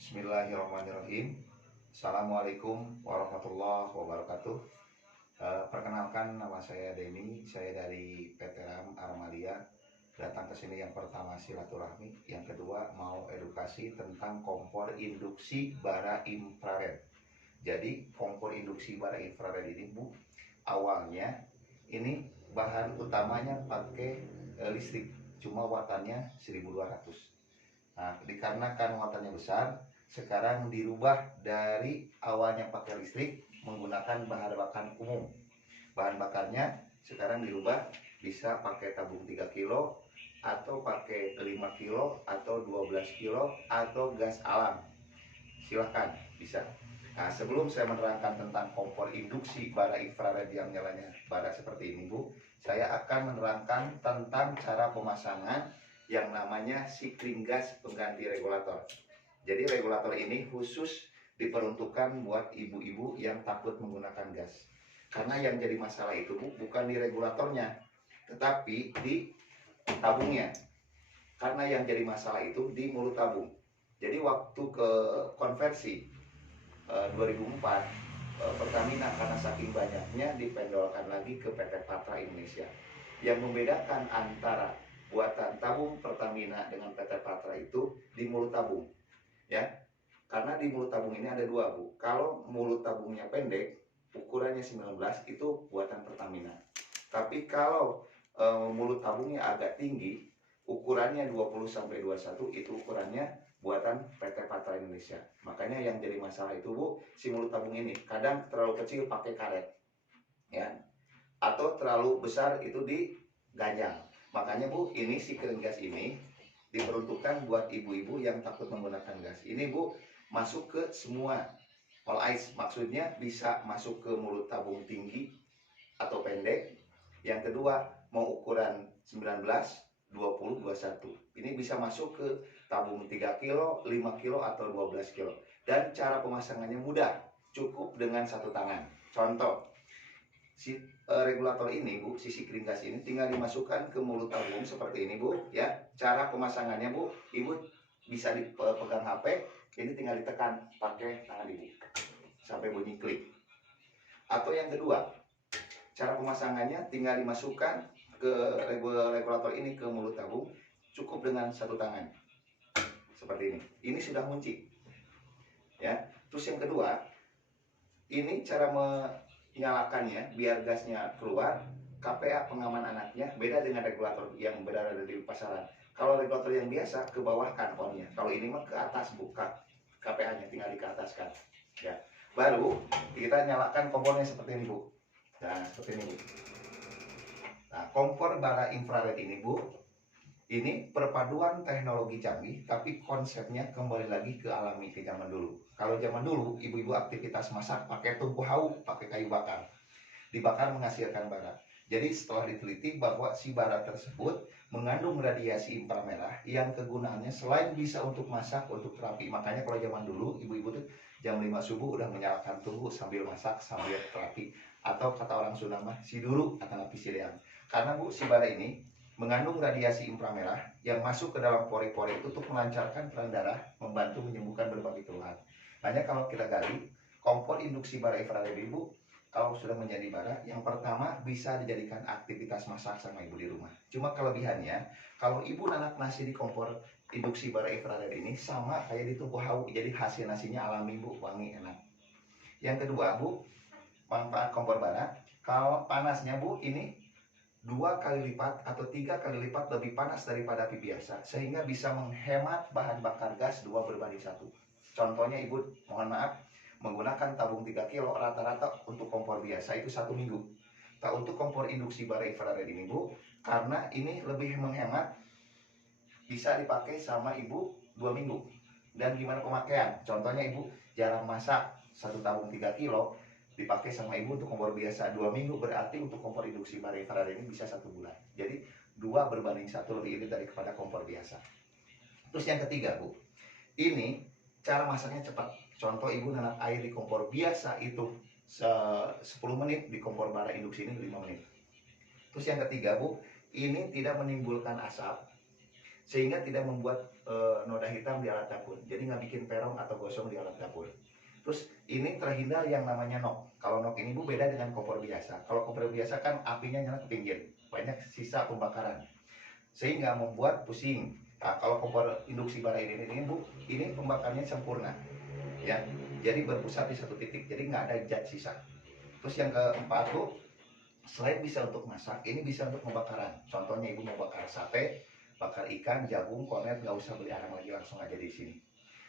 Bismillahirrahmanirrahim. Assalamualaikum warahmatullahi wabarakatuh. Perkenalkan, nama saya Denny. Saya dari PT RAM Armalia. Datang ke sini yang pertama silaturahmi, yang kedua mau edukasi tentang kompor induksi bara infrared. Jadi kompor induksi bara infrared ini Bu, awalnya ini bahan utamanya pakai listrik, cuma wattanya 1200. Nah, dikarenakan muatannya besar, sekarang dirubah dari awalnya pakai listrik menggunakan bahan bakar umum. Bahan bakarnya sekarang dirubah bisa pakai tabung 3 kilo atau pakai 5 kilo atau 12 kilo atau gas alam. Silahkan, bisa. Nah, sebelum saya menerangkan tentang kompor induksi bara infrared yang nyalanya bara seperti ini Bu, saya akan menerangkan tentang cara pemasangan yang namanya sikring gas pengganti regulator. Jadi regulator ini khusus diperuntukkan buat ibu-ibu yang takut menggunakan gas. Karena yang jadi masalah itu Bu, bukan di regulatornya, tetapi di tabungnya. Karena yang jadi masalah itu di mulut tabung. Jadi waktu ke konversi 2004, Pertamina karena saking banyaknya dipendolkan lagi ke PT Patra Indonesia. Yang membedakan antara buatan tabung Pertamina dengan PT Patra itu di mulut tabung, ya. Karena di mulut tabung ini ada dua Bu. Kalau mulut tabungnya pendek, ukurannya 19 itu buatan Pertamina. Tapi kalau mulut tabungnya agak tinggi, ukurannya 20-21 itu ukurannya buatan PT Patra Indonesia. Makanya yang jadi masalah itu Bu, si mulut tabung ini kadang terlalu kecil pakai karet, ya, atau terlalu besar itu diganjal. Makanya Bu, ini si sikring gas ini diperuntukkan buat ibu-ibu yang takut menggunakan gas. Ini Bu, masuk ke semua all eyes, maksudnya bisa masuk ke mulut tabung tinggi atau pendek. Yang kedua, mau ukuran 19, 20, 21. Ini bisa masuk ke tabung 3 kilo, 5 kilo atau 12 kilo. Dan cara pemasangannya mudah, cukup dengan satu tangan. Contoh, si regulator ini Bu, si sikring gas ini tinggal dimasukkan ke mulut tabung seperti ini Bu, ya. Cara pemasangannya Bu, Ibu bisa dipegang HP, ini tinggal ditekan pakai tangan Ibu sampai bunyi klik. Atau yang kedua, cara pemasangannya tinggal dimasukkan ke regulator ini ke mulut tabung, cukup dengan satu tangan seperti ini. Ini sudah kunci, ya. Terus yang kedua, ini cara nyalakannya biar gasnya keluar. KPA pengaman anaknya beda dengan regulator yang berada di pasaran. Kalau regulator yang biasa ke bawah kan onnya, kalau ini mah ke atas buka KPA nya tinggal di ke atas kan, ya. Baru kita nyalakan kompornya seperti ini Bu. Nah seperti ini Bu. Nah kompor bara infrared ini Bu, ini perpaduan teknologi canggih, tapi konsepnya kembali lagi ke alami, ke zaman dulu. Kalau zaman dulu, ibu-ibu aktivitas masak pakai tungku hau, pakai kayu bakar. Dibakar menghasilkan bara. Jadi setelah diteliti bahwa si bara tersebut mengandung radiasi inframerah yang kegunaannya selain bisa untuk masak, untuk terapi. Makanya kalau zaman dulu, ibu-ibu tuh jam 5 subuh udah menyalakan tungku sambil masak, sambil terapi. Atau kata orang Sunda mah, si duru atau napi sileang. Karena Bu, si bara ini mengandung radiasi inframerah yang masuk ke dalam pori-pori itu untuk melancarkan peran darah, membantu menyembuhkan berbagai keluhan. Hanya kalau kita gali, kompor induksi bara infrared Ibu, kalau sudah menjadi bara, yang pertama bisa dijadikan aktivitas masak sama ibu di rumah. Cuma kelebihannya, kalau ibu nanak nasi di kompor induksi bara infrared ini sama kayak di tungku hau, jadi hasil nasinya alami Bu, wangi, enak. Yang kedua Bu, manfaat kompor bara, kalau panasnya Bu, ini 2 kali lipat atau 3 kali lipat lebih panas daripada api biasa, sehingga bisa menghemat bahan bakar gas 2:1. Contohnya ibu, mohon maaf, menggunakan tabung 3 kilo rata-rata untuk kompor biasa itu 1 minggu. Tak untuk kompor induksi bara infrared ini Bu, karena ini lebih menghemat, bisa dipakai sama ibu 2 minggu. Dan gimana pemakaian? Contohnya ibu jarang masak, 1 tabung 3 kilo dipakai sama ibu untuk kompor biasa 2 minggu, berarti untuk kompor induksi bara infrared ini bisa 1 bulan. Jadi 2:1 lebih irit daripada kompor biasa. Terus yang ketiga Bu, ini cara masaknya cepat. Contoh ibu nanak air di kompor biasa itu 10 menit, di kompor bara induksi ini 5 menit. Terus yang ketiga Bu, ini tidak menimbulkan asap, sehingga tidak membuat noda hitam di alat dapur. Jadi nggak bikin perong atau gosong di alat dapur. Terus ini terhindar yang namanya nok. Kalau nok ini Bu beda dengan kompor biasa. Kalau kompor biasa kan apinya nyala ke pinggir, banyak sisa pembakaran, sehingga membuat pusing. Nah, kalau kompor induksi bara ini Bu, ini pembakarnya sempurna, ya. Jadi berpusat di satu titik, jadi nggak ada zat sisa. Terus yang keempat Bu, selain bisa untuk masak, ini bisa untuk pembakaran. Contohnya Ibu mau bakar sate, bakar ikan, jagung, kornet, nggak usah beli arang lagi, langsung aja di sini.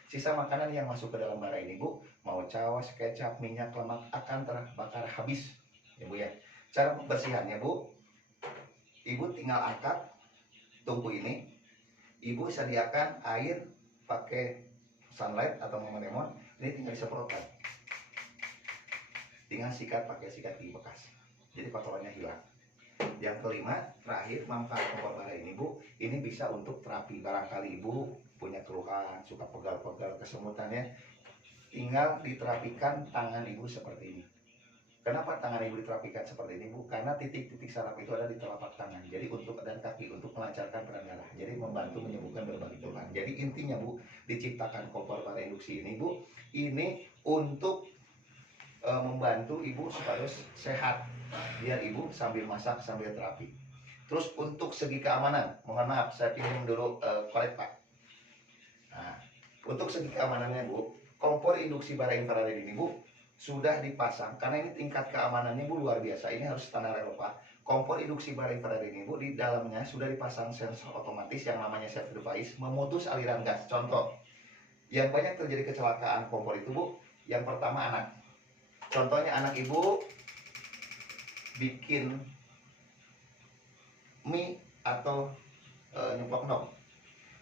Sisa makanan yang masuk ke dalam bara ini Bu, mau cawas, kecap, minyak, lemak akan terbakar habis, ya Bu ya. Cara pembersihannya Bu, Ibu tinggal angkat tungku ini, Ibu sediakan air pakai sunlight atau lemon, ini tinggal disemprotkan, tinggal sikat pakai sikat gigi bekas, jadi kotorannya hilang. Yang kelima, terakhir, manfaat kompor bara ini Bu, ini bisa untuk terapi. Barangkali Ibu punya keluhan, suka pegal-pegal, kesemutannya, tinggal diterapikan tangan Ibu seperti ini. Kenapa tangan Ibu diterapikan seperti ini Bu? Karena titik-titik saraf itu ada di telapak tangan. Jadi untuk dan kaki untuk melancarkan peredaran darah. Jadi membantu menyembuhkan berbagai keluhan. Jadi intinya Bu, diciptakan kompor bara induksi ini Bu, ini untuk membantu Ibu supaya sehat, biar Ibu sambil masak sambil terapi. Terus untuk segi keamanan, mohon maaf saya pinjam dulu korek Pak. Nah, untuk segi keamanannya Bu, kompor induksi bara infrared ini Bu sudah dipasang, karena ini tingkat keamanannya Bu luar biasa. Ini harus standar Eropa. Kompor induksi bara infrared ini Bu, di dalamnya sudah dipasang sensor otomatis yang namanya safety device, memutus aliran gas. Contoh, yang banyak terjadi kecelakaan kompor itu Bu, yang pertama anak. Contohnya anak Ibu bikin mie atau nyemplok nok.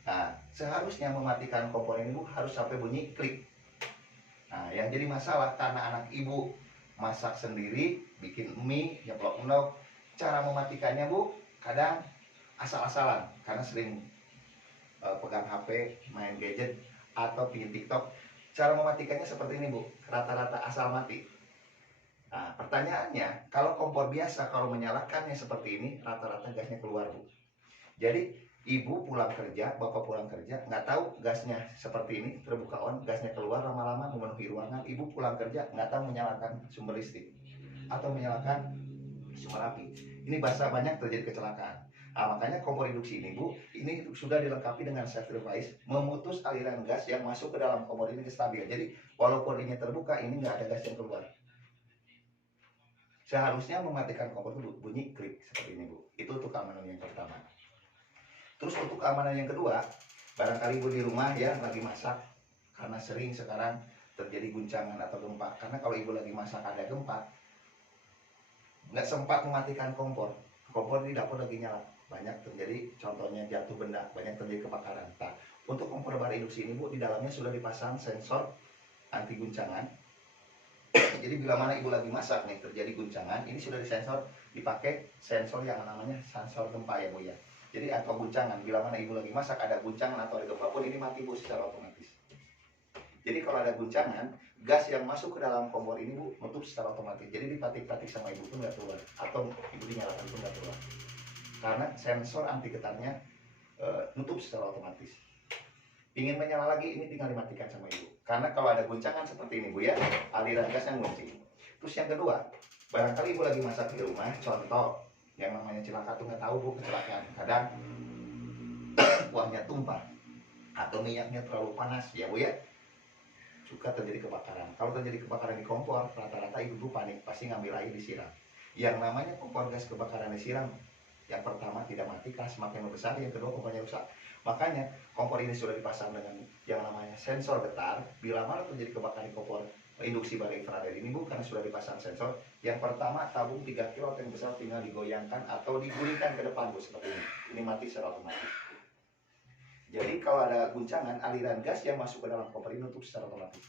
Nah, seharusnya mematikan kompor ini Bu harus sampai bunyi klik. Nah, yang jadi masalah karena anak Ibu masak sendiri, bikin mie, nyemplok nok, cara mematikannya Bu kadang asal-asalan karena sering pegang HP, main gadget atau bikin TikTok. Cara mematikannya seperti ini Bu, rata-rata asal mati. Nah, pertanyaannya, kalau kompor biasa, kalau menyalakannya seperti ini, rata-rata gasnya keluar Bu. Jadi, Ibu pulang kerja, Bapak pulang kerja, nggak tahu gasnya seperti ini, terbuka on, gasnya keluar lama-lama memenuhi ruangan, Ibu pulang kerja, nggak tahu menyalakan sumber listrik, atau menyalakan sumber api. Ini banyak terjadi kecelakaan. Nah, makanya kompor induksi ini Bu, ini sudah dilengkapi dengan safety device, memutus aliran gas yang masuk ke dalam kompor ini stabil. Jadi, walaupun ini terbuka, ini nggak ada gas yang keluar. Seharusnya mematikan kompor itu bunyi klik seperti ini Bu. Itu untuk keamanan yang pertama. Terus untuk keamanan yang kedua, barangkali Ibu di rumah ya lagi masak, karena sering sekarang terjadi guncangan atau gempa. Karena kalau Ibu lagi masak ada gempa, nggak sempat mematikan kompor. Kompor di dapur lagi nyala, banyak terjadi contohnya jatuh benda, banyak terjadi kebakaran. Nah, untuk kompor bara induksi ini Bu, di dalamnya sudah dipasang sensor anti guncangan. Jadi bila mana Ibu lagi masak nih terjadi guncangan, ini sudah disensor, dipakai sensor yang namanya sensor gempa ya Bu ya. Jadi atau guncangan, bila mana Ibu lagi masak ada guncangan atau ada gempa pun ini mati Bu secara otomatis. Jadi kalau ada guncangan, gas yang masuk ke dalam kompor ini Bu nutup secara otomatis. Jadi dipatik-patik sama Ibu pun nggak keluar, atau Ibu dinyalakan pun nggak keluar. Karena sensor anti getarnya nutup secara otomatis. Ingin menyala lagi, ini tinggal dimatikan sama Ibu. Karena kalau ada guncangan seperti ini Bu ya, aliran gasnya ngunci. Terus yang kedua, barangkali Ibu lagi masak di rumah, contoh yang namanya celaka tuh nggak tahu Bu kecelakaan. Kadang kuahnya tumpah atau minyaknya terlalu panas ya Bu ya, suka terjadi kebakaran. Kalau terjadi kebakaran di kompor, rata-rata Ibu panik, pasti ngambil air disiram. Yang namanya kompor gas kebakaran disiram, yang pertama tidak mati karena semakin membesar, yang kedua kompornya rusak. Makanya kompor ini sudah dipasang dengan yang namanya sensor getar. Bila mana terjadi kebakaran di kompor induksi bara infrared ini Bu, karena sudah dipasang sensor. Yang pertama, tabung 3 kilo yang besar tinggal digoyangkan atau digulingkan ke depan Bu seperti ini. Ini mati secara otomatis. Jadi kalau ada guncangan, aliran gas yang masuk ke dalam kompor ini nutup secara otomatis.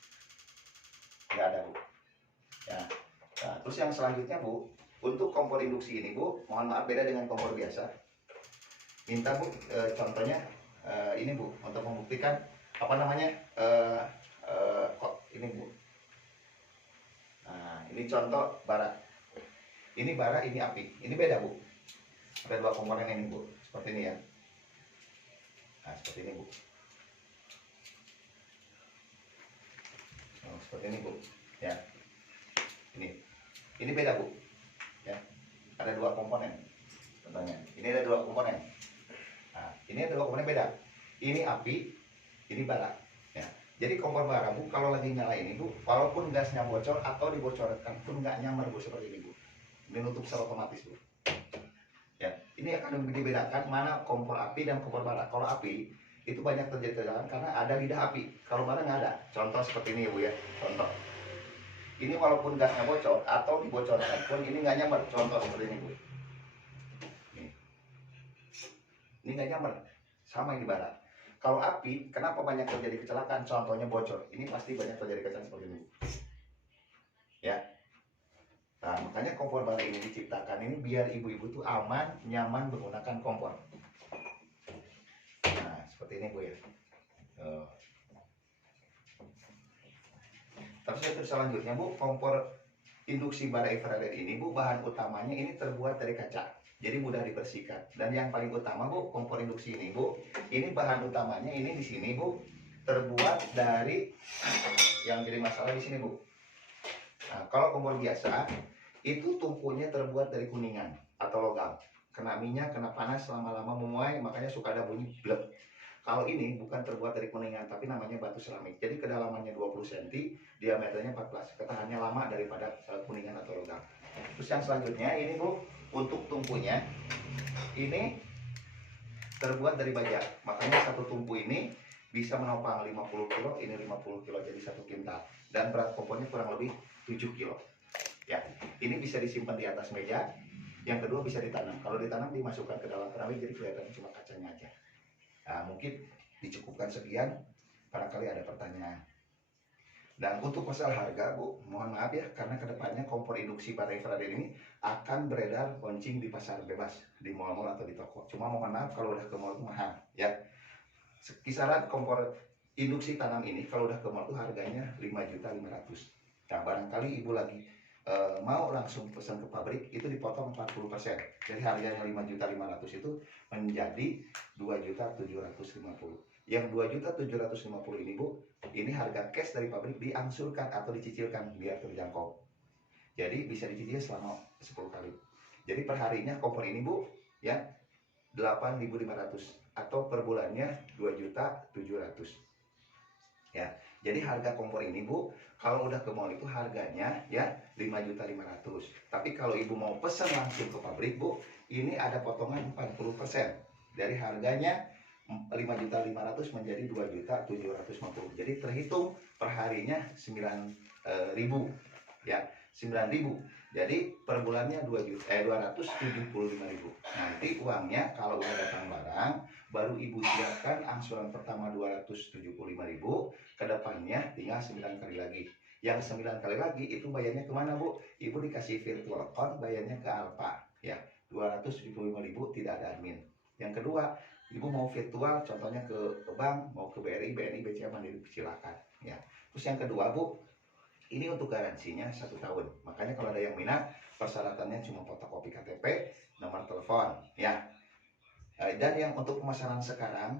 Nggak ada Bu. Ya. Nah, terus yang selanjutnya Bu, untuk kompor induksi ini Bu, mohon maaf beda dengan kompor biasa. Minta Bu, contohnya ini Bu, untuk membuktikan apa namanya ini Bu. Nah, ini contoh bara. Ini bara, ini api. Ini beda Bu. Ada dua komponen ini Bu, seperti ini ya. Nah, seperti ini Bu. Seperti ini Bu. Ya. Ini beda Bu. Ya. Ada dua komponen. Contohnya, ini ada dua komponen. Nah, ini ada dua komponen beda. Ini api, ini bara. Ya. Jadi kompor bara Bu, kalau lagi nyala ini Bu, walaupun gasnya bocor atau dibocorkan pun nggak nyamar Bu, seperti ini Bu. Ini nutup secara otomatis Bu. Ya, ini akan dibedakan mana kompor api dan kompor bara. Kalau api itu banyak terjadi kecelakaan karena ada lidah api. Kalau bara nggak ada. Contoh seperti ini ya Bu ya. Contoh. Ini walaupun gasnya bocor atau dibocorkan pun ini nggak nyamar. Contoh seperti ini Bu. Ini nggak nyamar. Sama ini bara. Kalau api, kenapa banyak terjadi kecelakaan? Contohnya bocor. Ini pasti banyak terjadi kecelakaan seperti ini. Ya. Nah, makanya kompor bara ini diciptakan ini biar ibu-ibu tuh aman, nyaman menggunakan kompor. Nah, seperti ini Bu ya. Terus yang selanjutnya Bu, kompor induksi bara infrared ini Bu, bahan utamanya ini terbuat dari kaca. Jadi mudah dibersihkan. Dan yang paling utama Bu, kompor induksi ini Bu, ini bahan utamanya ini di sini Bu, terbuat dari yang jadi masalah di sini Bu. Nah, kalau kompor biasa itu tungkunya terbuat dari kuningan atau logam. Kena minyak, kena panas lama-lama memuai, makanya suka ada bunyi blek. Kalau ini bukan terbuat dari kuningan, tapi namanya batu seramik. Jadi kedalamannya 20 cm, diameternya 14. Ketahanannya lama daripada kuningan atau logam. Terus yang selanjutnya ini Bu, untuk tungkunya ini terbuat dari baja. Makanya satu tungku ini bisa menopang 50 kilo, ini 50 kilo jadi satu kintal. Dan berat kompornya kurang lebih 7 kilo. Ya, ini bisa disimpan di atas meja. Yang kedua bisa ditanam. Kalau ditanam dimasukkan ke dalam keramik jadi kelihatan cuma kacanya aja. Nah, mungkin dicukupkan sekian, barangkali ada pertanyaan. Dan untuk masalah harga Bu, mohon maaf ya, karena kedepannya kompor induksi bara infrared ini akan beredar launching di pasar bebas, di mal-mal atau di toko. Cuma mohon maaf kalau udah ke mal itu mahal ya. Kisaran kompor induksi tanam ini kalau udah ke mal itu harganya 5.500.000. Nah, barangkali ibu lagi mau langsung pesan ke pabrik itu dipotong 40%. Jadi harganya 5.500.000 itu menjadi 2.750.000. Yang 2.750.000 ini Bu, ini harga cash dari pabrik diangsurkan atau dicicilkan biar terjangkau. Jadi bisa dicicil selama 10 kali. Jadi perharinya kompor ini Bu ya 8.500 atau per bulannya 2.700.000. Ya, jadi harga kompor ini Bu, kalau udah ke mall itu harganya ya 5.500.000. Tapi kalau ibu mau pesan langsung ke pabrik Bu, ini ada potongan 40%. Dari harganya 5.500.000 menjadi 2.750.000. Jadi terhitung perharinya 9.000 ya, 9.000. Jadi per bulannya 275.000. Nanti uangnya kalau udah datang barang baru ibu siapkan angsuran pertama 275.000, kedepannya tinggal 9 kali lagi. Yang 9 kali lagi itu bayarnya kemana Bu? Ibu dikasih virtual account, bayarnya ke Alfa ya, 275.000 tidak ada admin. Yang kedua, ibu mau virtual contohnya ke bank, mau ke BRI, BNI, BCA, Mandiri, silakan ya. Terus yang kedua Bu, ini untuk garansinya 1 tahun. Makanya kalau ada yang minat, persyaratannya cuma fotokopi KTP, nomor telepon ya. Dan yang untuk pemasaran sekarang,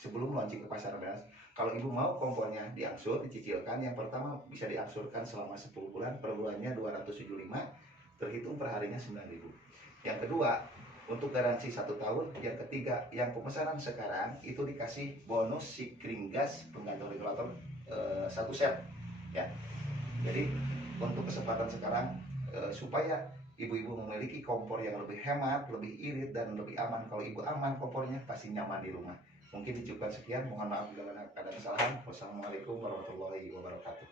sebelum launching ke pasar bebas, kalau ibu mau kompornya diangsur, dicicilkan, yang pertama bisa diangsurkan selama 10 bulan, per bulannya 275, terhitung per harinya 9.000. Yang kedua, untuk garansi 1 tahun. Yang ketiga, yang pemasaran sekarang itu dikasih bonus si kring gas penggantung regulator 1 set ya. Jadi untuk kesempatan sekarang supaya ibu-ibu memiliki kompor yang lebih hemat, lebih irit dan lebih aman. Kalau ibu aman kompornya pasti nyaman di rumah. Mungkin dicukupkan sekian. Mohon maaf bila ada kesalahan. Wassalamualaikum warahmatullahi wabarakatuh.